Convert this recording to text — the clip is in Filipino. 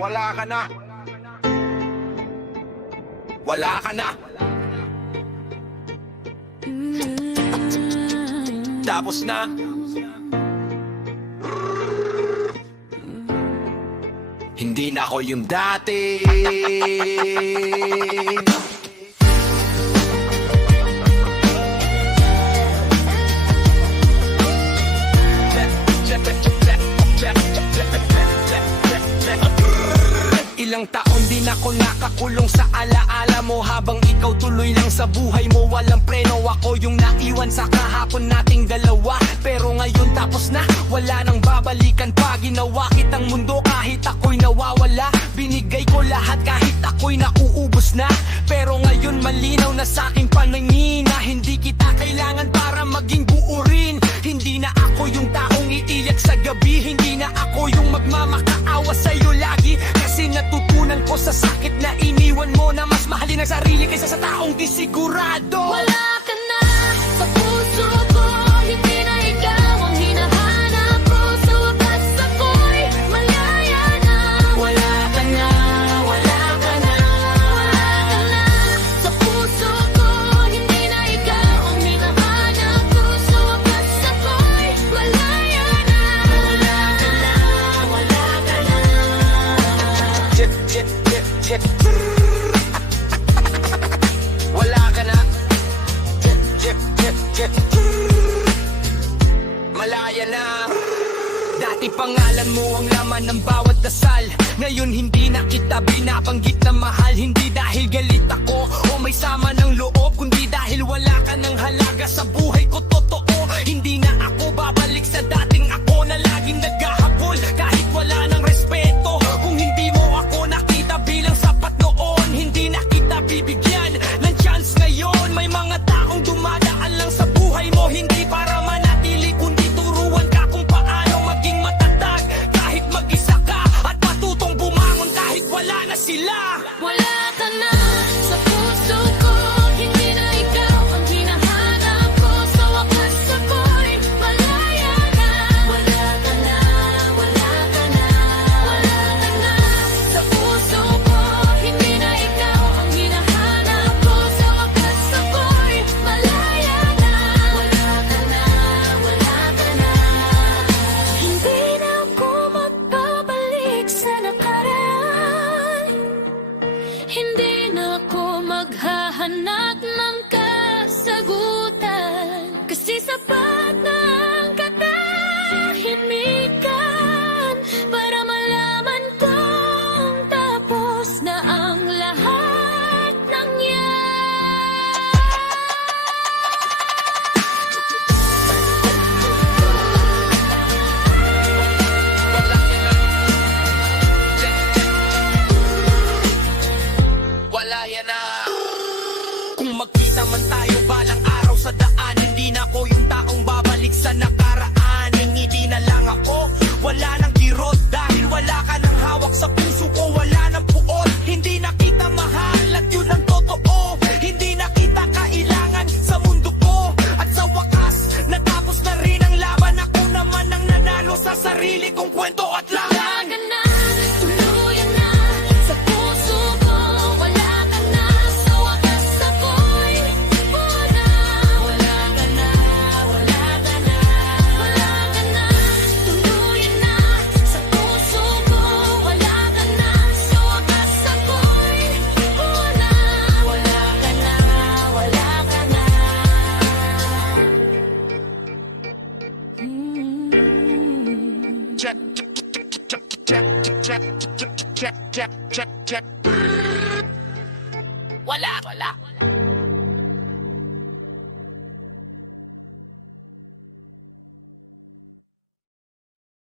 Wala ka na. Wala ka na. Tapos na. Hindi na ako yung dati. Ilang taon din ako nakakulong sa alaala mo, habang ikaw tuloy lang sa buhay mo, walang preno. Ako yung naiwan sa kahapon nating dalawa, pero ngayon tapos na, wala nang babalikan pa. Ginawa kitang mundo kahit ako'y nawawala, binigay ko lahat kahit ako'y nauubos na. Pero ngayon malinaw na sa'king paningin na hindi kita kailangan para maging buo rin. Hindi na ako yung taong iiyak sa gabi, hindi na ako yung magmamakaawa sa'yo lagi, kasi natutunan ko sa sakit na iniwan mo na mas mahalin ang sarili kaysa sa taong di sigurado. Wala ka na sa puso ko, hindi na ikaw ang hinahanap ko. Sa wakas ako'y malaya na. Wala ka na, wala ka na. Wala ka na sa puso ko, hindi na ikaw ang hinahanap ko. Sa wakas ako'y malaya na. Wala ka na, wala ka na. Chip, chip, chip, chip. Wala ka na. Chip, chip, chip, chip. Malaya na. Dati pangalan mo ang laman ng bawat dasal, ngayon hindi na kita binabanggit na mahal. Hindi dahil galit ako o may sama ng loob, kundi dahil wala ka ng halaga sa buhay ko. Totoo, hindi na ako babalik sa dating ako na laging naghahabol kahit wala ng respeto. Kung hindi mo ako nakita bilang sapat noon, hindi na kita bibigyan ng chance ngayon. May mga taong dumadaan lang sa buhay mo, hindi para manatili kundi turuan ka kung paano maging matatag kahit mag-isa ka, at matutong bumangon kahit wala na sila. Wala ka na sa puso ko, hindi na ikaw ang hinahanap ko. Sa wakas ako'y malaya na. Wala ka na, wala ka na. Wala ka na sa puso ko, hindi na ikaw ang hinahanap ko. Sa wakas ako'y malaya na. Wala ka na, wala ka na. Hindi na ako magbabalik sa nakaraan. Hindi na ako maghahanap ng kasagutan, kasi sapat na ang katahimikan para malaman kong tapos na ang lahat ng yan. Wala yan na. Kung magkita man tayo balang araw sa daan, hindi na ako yung taong babalik sa nakaraan. Ngingiti na lang ako, wala nang kirot, dahil wala ka nang hawak sa puso ko, wala nang puot. Hindi na kita mahal at yun ang totoo, hindi na kita kailangan sa mundo ko. At sa wakas, natapos na rin ang laban, ako naman ang nanalo sa sarili kong kwento at Wala laban. ka na, tuluyan na sa puso ko. Wala ka na, sa wakas ako'y wala. Wala ka na, wala ka na. Wala ka na, tuluyan na sa puso ko. Wala ka na, sa wakas ako'y wala. Wala ka na, wala ka na. Check, check, check, check, check, check, check, check, check, check. Wala.